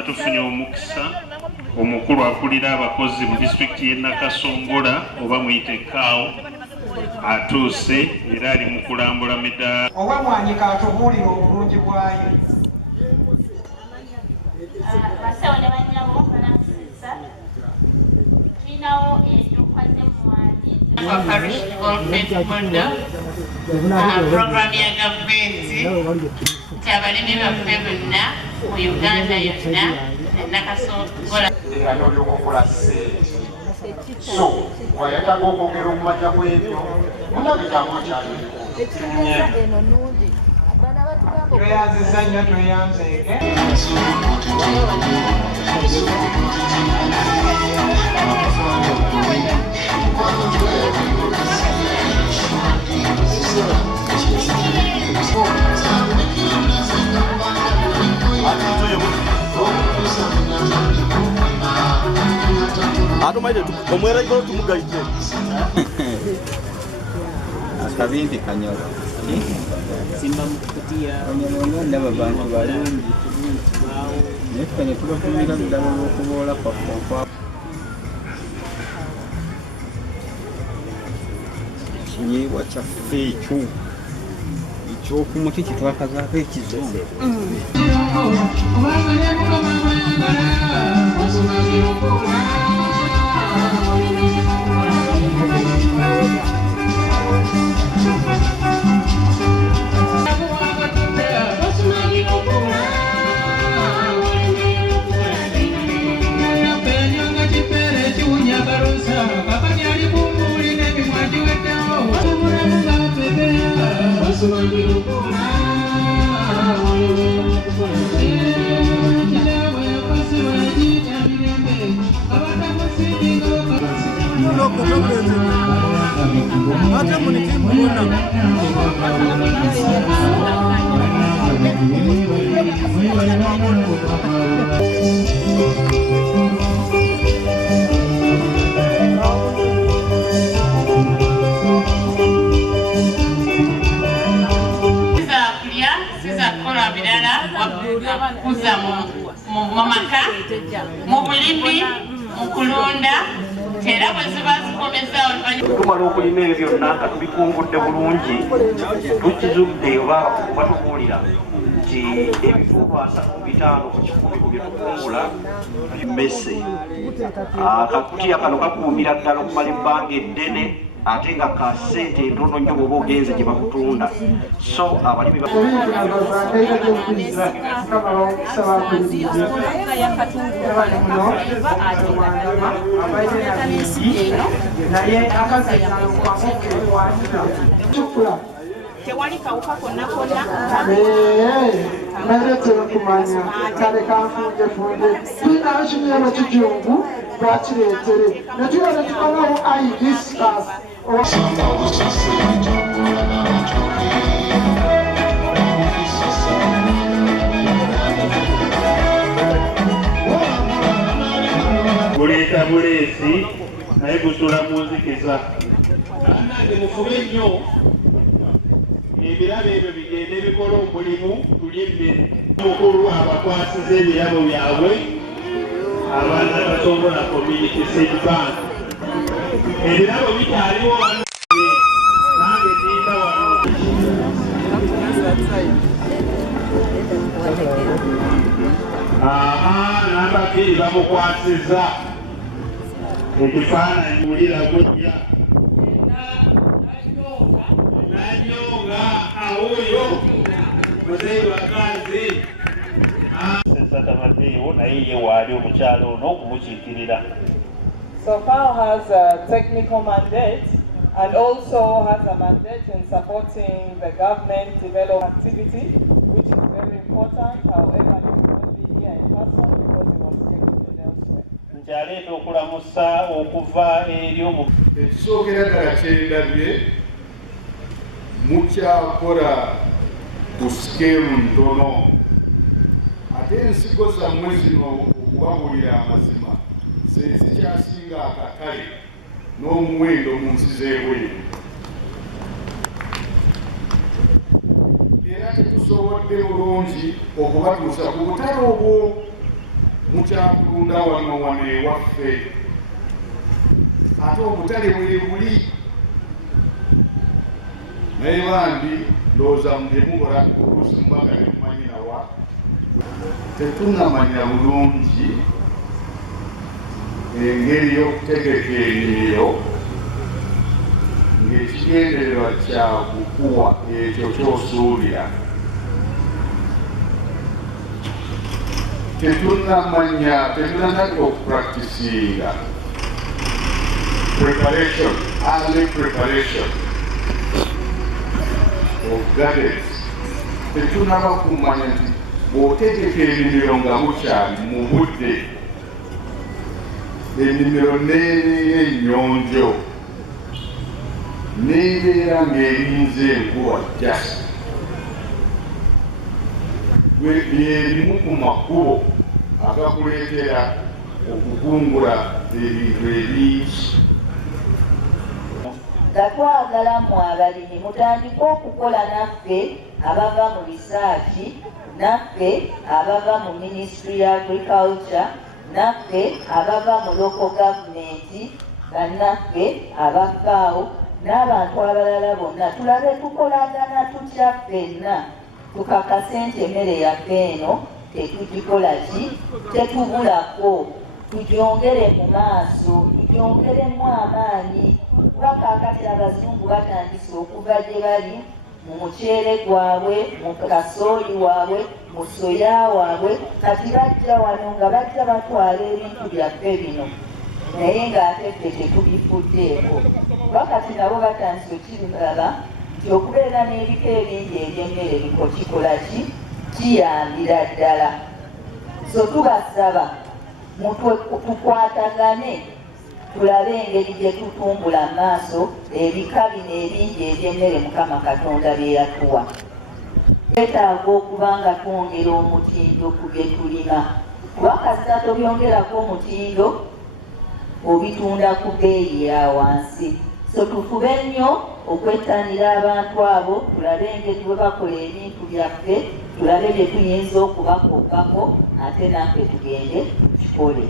nga tufunye omukisa omukulu akulira abakozi mu disitulikiti y'e Nakasongola oba muyite Kaawo atuuse era ali mu kulambula midaala. Ow'Emmwanyi katubuulire obulungi bwayo. Basawo ne bannyabo balansiza tulinawo enduuka z'Emmwanyi parish development model program ya gavumenti nti abalimi baffe bonna mu Uganda yonna Nakasongola olyokokola ssente so wayetaga okwogera okumanya kw'ebyo mulabikamu kyali tweyanziza nnyo tweyanzeege. Atumaide omwera gwo tumugaite akabindi kanyola simba mukutia ndaba bantu balungi nekanye tubatumira ddala olw'okuboola kwaffe ekinyebwa kyaffe ekyo ekyokumuti kitwakazaako ekizungu kuza mu maka mu bulimi mu kulunda era bwe ziba zikomezaawo tumala okulima ebyo byonna nga tubikungudde bulungi tukizudde oba batubuulira nti ebituuka 35 ku 100 ku bye tukungula mmese akakutiya kano kakuumira ddala okumala ebbanga eddene ate nga ka ssente entono nnyo bw'oba ogenze gye bakutunda so abalimi tewali kawuka konna konna meretera kumanya kale kanfunjefunje tulinayo kinyeero kijungu twakireetere netuyona tukolawo hibiscus guleeta buleesi naye gusula munzikiza anange mufube nnyo ebirabo ebyo bigende bikola omulimu tulye emmere mukulu abakwasiza ebirabo byabwe abaana Nakasongola Community Seed Bank ebirabo bikyaliwo nange ninda wano namba 2 bamukwasiza ekifaananyi mulira gujja nanyonga awoyo muzeyi wakazi Sesatamateewo naye ye waali omukyalo ono okumukiikirira. So FAO has a technical mandate and also has a mandate in supporting the government development activity, which is very important. However, he will not be here in person because he was taken elsewhere. Nkyaleeta okulamusa okuva eri omu ekisookera ddala kyendabye mukyakola ku sikeemu ntono ate ensigo zammwe zino okubabulira amazima zezikyasinga akatale n'omuwendo mu nsi z'ebweru era tetusobodde bulungi okubatuusa ku butale obwo mukyatunda wano ewaffe ate obutale bwe buli naye bambi ndowooza mugemukola oluusi mubaga tetumanyirawa tetunnamanya bulungi engeri y'okutegeka ennimiro ng'ekigendererwa kya kukuwa ekyo ky'osuubira. Tetunnamanya tetunnatandika okupracticinga preparation, early preparation of gardens. Tetunnaba kumanya nti bw'otegeka ennimiro nga bukyali mu budde ennimiro n'ebeera ennyonjo n'ebeera ng'erinze enkuba jasi lyerimu ku makubo agakuleetera okukungula ebintu ebingi. Nga twagala mu abalimi mutandike okukola naffe abava mu risaaki, naffe abava mu Ministry ya Agriculture, naffe abava mu local government, bannaffe abafaawo n'abantu abalala bonna tulabe tukolagana tutya ffenna tukakase nti emmere yaffe eno tetugikola ki tetubulako, tugyongere mu maaso, tugyongeremu amaanyi. Kuba kaakati abazungu batandise okuva gye bali mu muceere gwabwe, mu kasooli waabwe, mu soya waabwe, kati bajja wano nga bajja batwala ebintu byaffe bino naye ng'ate ffe tetubifuddeeko. Kuba kati nabo batandise okiraba nti okubeera n'ebika ebingi eby'emmere biko kikola ki kiyambira ddala. So tubasaba tukwatagane tulabe engeri gye tutumbula maaso ebika bino ebingi eby'emmere Mukama Katonda bye yatuwa. Twetaaga okuba nga twongera omutindo ku bye tulima, kuba kasita tobyongerako omutindo obitunda ku bbeeyi ya wansi. So tufube nnyo okwettanira abantu abo, tulabe engeri bwe bakola ebintu byaffe, tulabe bye tuyinza okubakoppako ate naffe tugende tukikole.